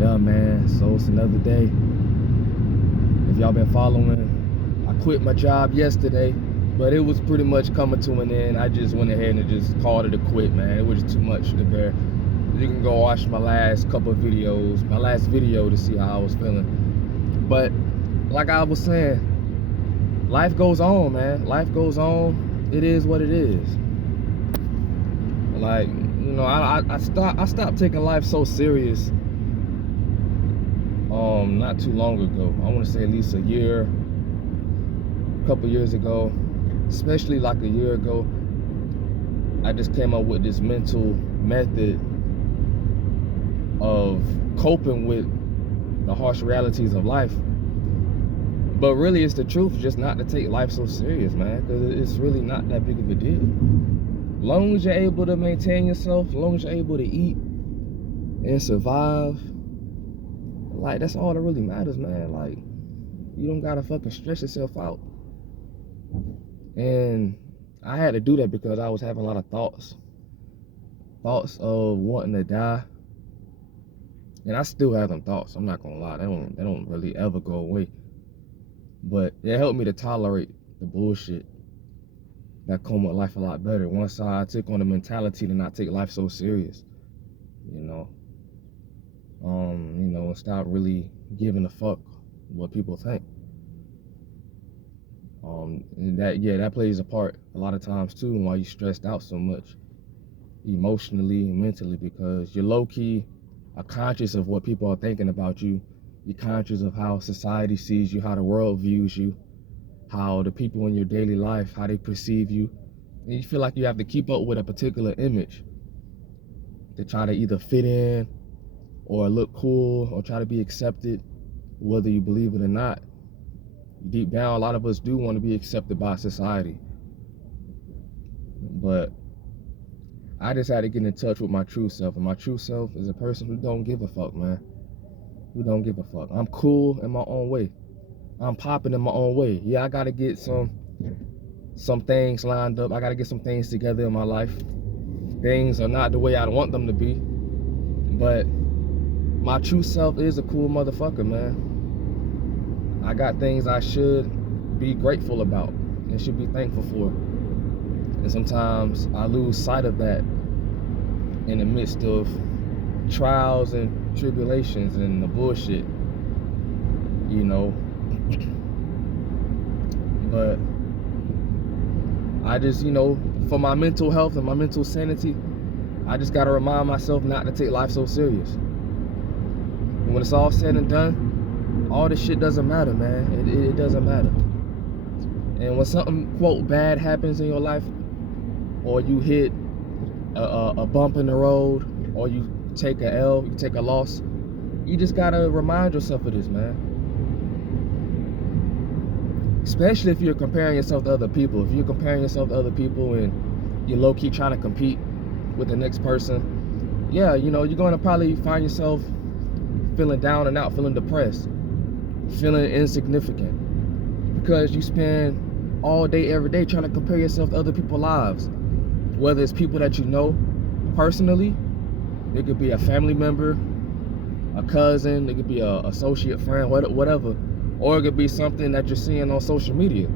Yeah, man, so it's another day. If y'all been following, I quit my job yesterday, but it was pretty much coming to an end. I just went ahead and just called it a quit, man. It was too much to bear. You can go watch my last couple of videos, my last video, to see how I was feeling. But like I was saying, life goes on, man. Life goes on. It is what it is. Like, you know, I stopped taking life so serious not too long ago. I want to say at least a couple years ago, especially like a year ago. I just came up with this mental method of coping with the harsh realities of life. But really, it's the truth, just not to take life so serious, man, because it's really not that big of a deal. Long as you're able to maintain yourself, long as you're able to eat and survive, like, that's all that really matters, man. Like, you don't gotta fucking stress yourself out. And I had to do that because I was having a lot of thoughts of wanting to die. And I still have them thoughts, I'm not gonna lie. They don't really ever go away. But it helped me to tolerate the bullshit that come with life a lot better once I took on the mentality to not take life so serious, you know, and stop really giving a fuck what people think. And that plays a part a lot of times too, why you stressed out so much emotionally and mentally, because you're low-key are conscious of what people are thinking about you. You're conscious of how society sees you, how the world views you, how the people in your daily life, how they perceive you. And you feel like you have to keep up with a particular image to try to either fit in or look cool or try to be accepted, whether you believe it or not. Deep down, a lot of us do want to be accepted by society. But I just had to get in touch with my true self. And my true self is a person who don't give a fuck, man. Who don't give a fuck. I'm cool in my own way. I'm popping in my own way. Yeah, I gotta get some things lined up. I gotta get some things together in my life. Things are not the way I want them to be. But my true self is a cool motherfucker, man. I got things I should be grateful about and should be thankful for. And sometimes I lose sight of that in the midst of trials and tribulations and the bullshit, you know. But I just, for my mental health and my mental sanity, I just gotta remind myself not to take life so serious. And when it's all said and done, all this shit doesn't matter, man. It doesn't matter. And when something, quote, bad happens in your life, or you hit a bump in the road, or you take a L, you take a loss, you just gotta remind yourself of this, man. Especially if you're comparing yourself to other people. If you're comparing yourself to other people and you're low-key trying to compete with the next person, yeah, you're gonna probably find yourself feeling down and out, feeling depressed, feeling insignificant, because you spend all day, every day trying to compare yourself to other people's lives. Whether it's people that you know personally, it could be a family member, a cousin, it could be an associate friend, whatever. Or it could be something that you're seeing on social media.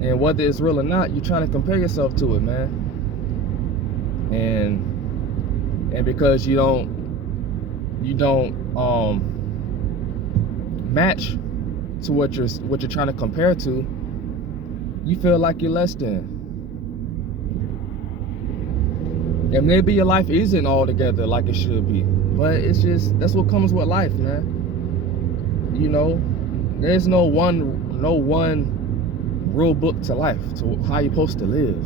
And whether it's real or not, you're trying to compare yourself to it, man. And because you don't match to what you're trying to compare to, you feel like you're less than. And maybe your life isn't all together like it should be, but it's just, that's what comes with life, man. There's no one real book to life, to how you're supposed to live.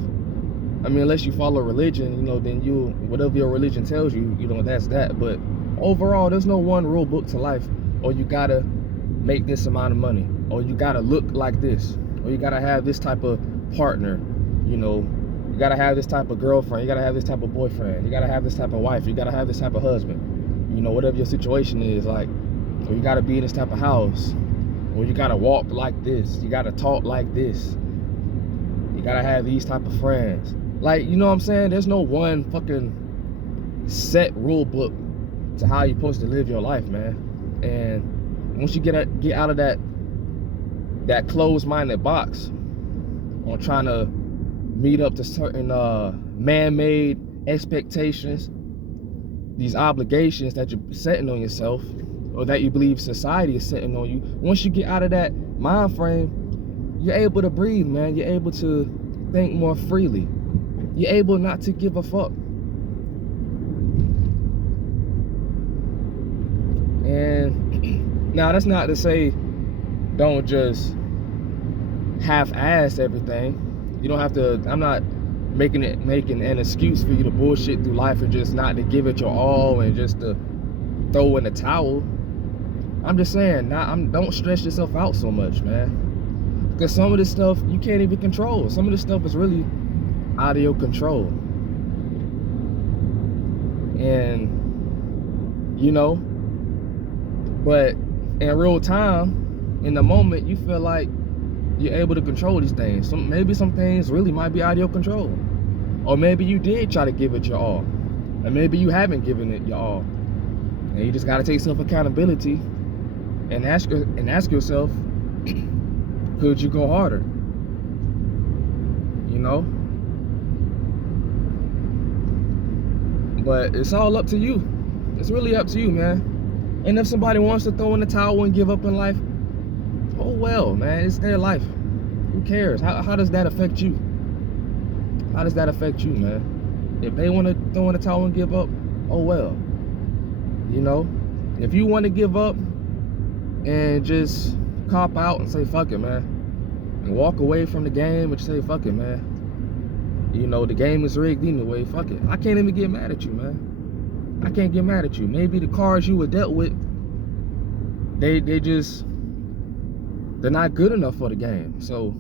I mean, unless you follow religion, then whatever your religion tells you, that's that. But overall, there's no one real book to life. Or you gotta make this amount of money, or you gotta look like this, or you gotta have this type of partner, you gotta have this type of girlfriend, you gotta have this type of boyfriend, you gotta have this type of wife, you gotta have this type of husband, whatever your situation is, like, or you gotta be in this type of house, or you gotta walk like this, you gotta talk like this, you gotta have these type of friends. Like, you know what I'm saying? There's no one fucking set rule book to how you're supposed to live your life, man. And once you get out of that closed-minded box on trying to meet up to certain man-made expectations, these obligations that you're setting on yourself, or that you believe society is setting on you, once you get out of that mind frame, you're able to breathe, man. You're able to think more freely. You're able not to give a fuck. And now that's not to say don't just half-ass everything. You don't have to. I'm not making an excuse for you to bullshit through life and just not to give it your all and just to throw in the towel. I'm just saying, don't stress yourself out so much, man. Because some of this stuff you can't even control. Some of this stuff is really out of your control. And, you know, but in real time, in the moment, you feel like you're able to control these things. Maybe some things really might be out of your control. Or maybe you did try to give it your all. And maybe you haven't given it your all. And you just got to take self-accountability and ask yourself, could you go harder? You know? But it's all up to you. It's really up to you, man. And if somebody wants to throw in the towel and give up in life, oh well, man, it's their life. Who cares? How does that affect you? How does that affect you, man? If they want to throw in the towel and give up, oh well. You know? If you want to give up and just cop out and say fuck it, man, and walk away from the game and say fuck it, man, you know, the game is rigged anyway, fuck it. I can't even get mad at you, man. I can't get mad at you. Maybe the cards you were dealt with, they're not good enough for the game. So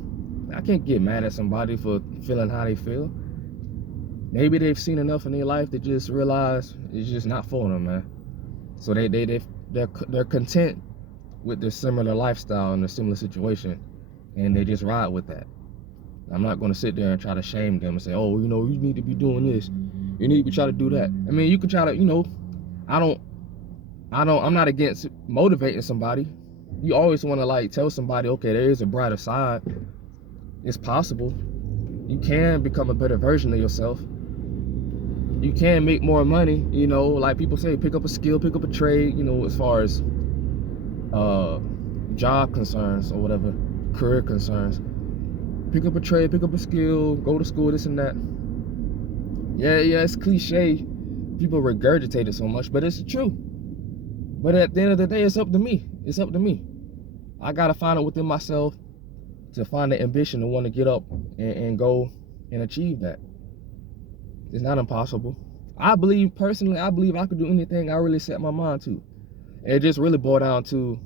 I can't get mad at somebody for feeling how they feel. Maybe they've seen enough in their life to just realize it's just not for them, man. So they're content with their similar lifestyle and their similar situation, and they just ride with that. I'm not going to sit there and try to shame them and say, oh, you know, you need to be doing this, you need to be trying to do that. I mean, you can try to, you know, I'm not against motivating somebody. You always want to like tell somebody, okay, there is a brighter side. It's possible. You can become a better version of yourself. You can make more money, you know, like people say, pick up a skill, pick up a trade, you know, as far as job concerns or whatever, career concerns. Pick up a trade, pick up a skill, go to school, this and that. Yeah, it's cliche. People regurgitate it so much, but it's true. But at the end of the day, it's up to me. It's up to me. I gotta find it within myself to find the ambition to want to get up and go and achieve that. It's not impossible. I believe I could do anything I really set my mind to. It just really boiled down to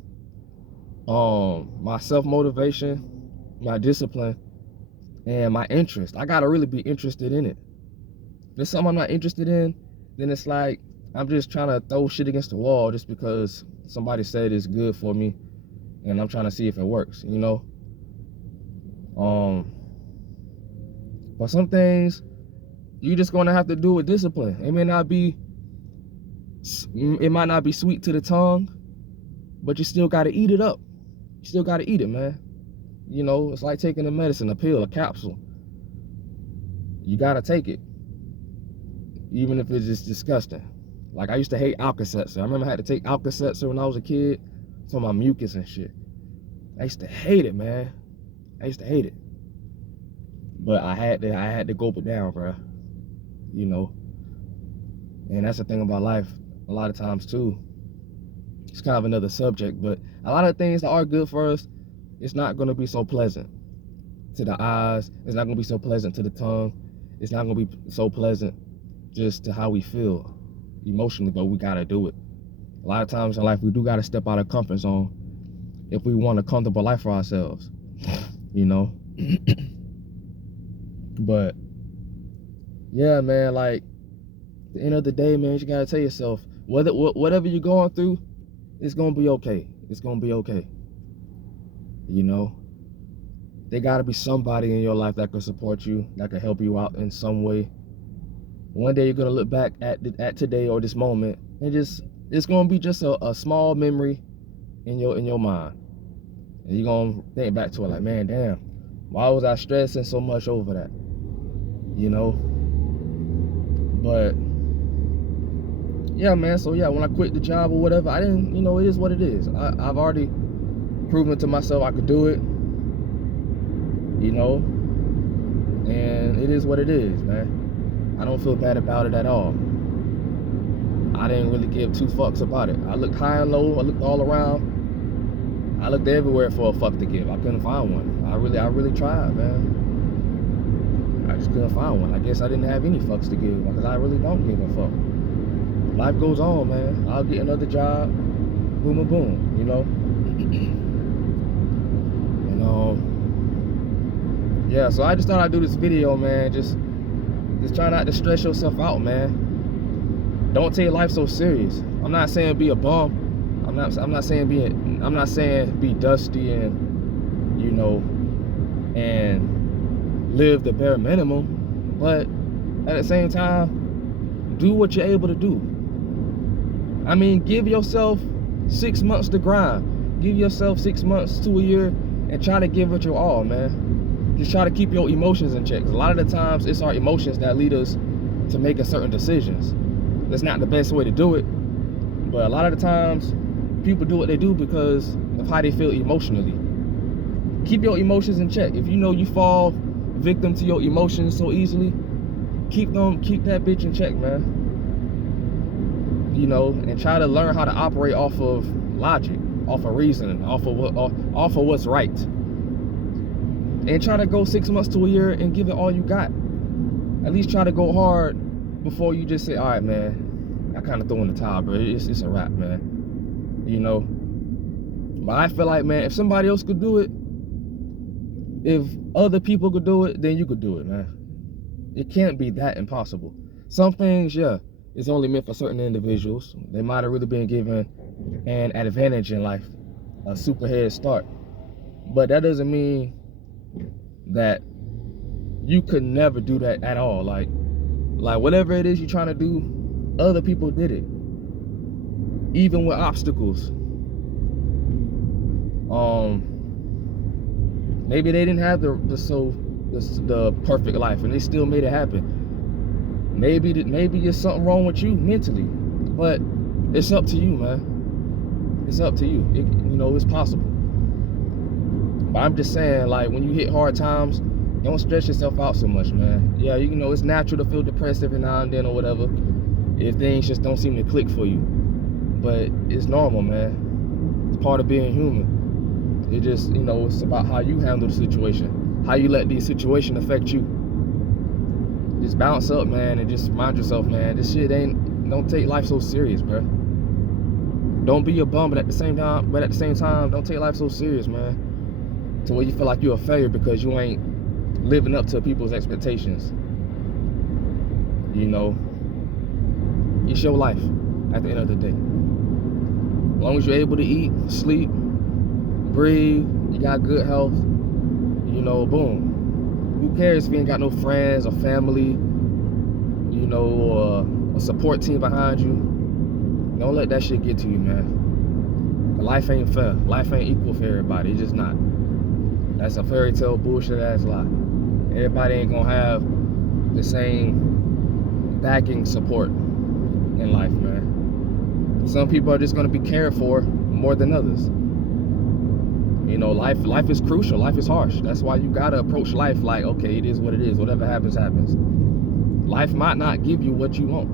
my self-motivation, my discipline, and my interest. I gotta really be interested in it. If it's something I'm not interested in, then it's like I'm just trying to throw shit against the wall just because somebody said it's good for me, and I'm trying to see if it works, you know? But some things you're just gonna have to do with discipline. It might not be sweet to the tongue, but you still gotta eat it up. You still gotta eat it, man. You know, it's like taking a medicine, a pill, a capsule. You gotta take it, even if it's just disgusting. Like I used to hate Alka-Seltzer. I remember I had to take Alka-Seltzer when I was a kid for my mucus and shit. I used to hate it, man. I used to hate it. But I had to gulp it down, bro. You know. And that's the thing about life a lot of times too. It's kind of another subject, but a lot of things that are good for us, it's not going to be so pleasant to the eyes. It's not going to be so pleasant to the tongue. It's not going to be so pleasant just to how we feel emotionally, but we got to do it. A lot of times in life, we do got to step out of comfort zone if we want a comfortable life for ourselves, you know? But yeah, man, like at the end of the day, man, you got to tell yourself, whatever you're going through, it's going to be okay. It's going to be okay. You know, there got to be somebody in your life that can support you, that can help you out in some way. One day you're going to look back at today or this moment and just It's gonna be just a small memory in your mind. And you're gonna think back to it like, man, damn, why was I stressing so much over that? You know? But yeah, man, so yeah, when I quit the job or whatever, I didn't, you know, it is what it is. I've already proven to myself I could do it, you know, and it is what it is, man. I don't feel bad about it at all. I didn't really give two fucks about it. I looked high and low, I looked all around. I looked everywhere for a fuck to give. I couldn't find one. I really tried, man. I just couldn't find one. I guess I didn't have any fucks to give because I really don't give a fuck. Life goes on, man. I'll get another job. Boom, boom, boom, you know? And yeah, so I just thought I'd do this video, man. Just try not to stress yourself out, man. Don't take life so serious. I'm not saying be a bum. I'm not saying be dusty and, you know, and live the bare minimum. But at the same time, do what you're able to do. I mean, give yourself 6 months to grind. Give yourself 6 months to a year and try to give it your all, man. Just try to keep your emotions in check. A lot of the times, it's our emotions that lead us to making certain decisions. That's not the best way to do it, but a lot of the times, people do what they do because of how they feel emotionally. Keep your emotions in check. If you know you fall victim to your emotions so easily, keep that bitch in check, man. You know, and try to learn how to operate off of logic, off of reasoning, off of what's right. And try to go 6 months to a year and give it all you got. At least try to go hard before you just say, all right, man, I kind of throw in the towel, bro. It's a wrap, man. You know? But I feel like, man, if somebody else could do it, if other people could do it, then you could do it, man. It can't be that impossible. Some things, yeah, it's only meant for certain individuals. They might have really been given an advantage in life, a super head start. But that doesn't mean that you could never do that at all. Like whatever it is you're trying to do, other people did it. Even with obstacles. Maybe they didn't have the perfect life and they still made it happen. Maybe there's something wrong with you mentally, but it's up to you, man. It's up to you. You know, it's possible. But I'm just saying, like, when you hit hard times, don't stress yourself out so much, man. Yeah, you know, it's natural to feel depressed every now and then or whatever, if things just don't seem to click for you. But it's normal, man. It's part of being human. It just, you know, it's about how you handle the situation, how you let the situation affect you. Just bounce up, man, and just remind yourself, man, this shit don't take life so serious, bro. Don't be a bum, but at the same time, don't take life so serious, man. To where you feel like you're a failure because you ain't living up to people's expectations. You know, it's your life at the end of the day. As long as you're able to eat, sleep, breathe, you got good health, you know, boom. Who cares if you ain't got no friends or family, you know, or a support team behind you? Don't let that shit get to you, man. Life ain't fair. Life ain't equal for everybody. It's just not. That's a fairy tale bullshit ass lie. Everybody ain't gonna have the same backing support in life, man. Some people are just gonna be cared for more than others. You know, life is crucial. Life is harsh. That's why you gotta approach life like, okay, it is what it is. Whatever happens, happens. Life might not give you what you want,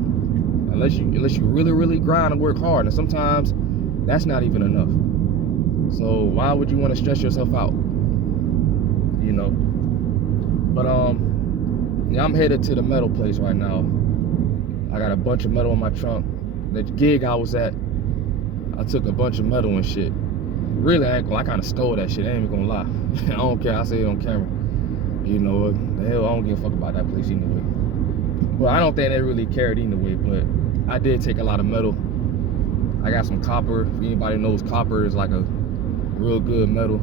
unless you really grind and work hard. And sometimes that's not even enough. So why would you want to stress yourself out? You know. But yeah, I'm headed to the metal place right now. I got a bunch of metal in my trunk. The gig I was at, I took a bunch of metal and shit. Really, I kind of stole that shit. I ain't even gonna lie. I don't care. I say it on camera. You know, the hell, I don't give a fuck about that place anyway. But I don't think they really cared anyway. But I did take a lot of metal. I got some copper. If anybody knows, copper is like a real good metal.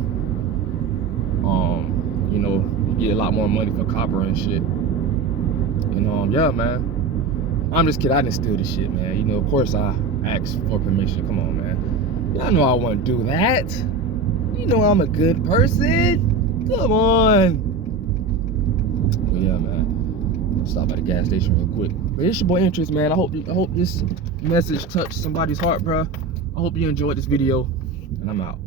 You know, you get a lot more money for copper and shit. And yeah, man. I'm just kidding. I didn't steal this shit, man. You know, of course I ask for permission. Come on, man. Y'all know I wouldn't do that. You know I'm a good person. Come on. But yeah, man. Stop by the gas station real quick. But it's your boy Interest, man. I hope this message touched somebody's heart, bro. I hope you enjoyed this video, and I'm out.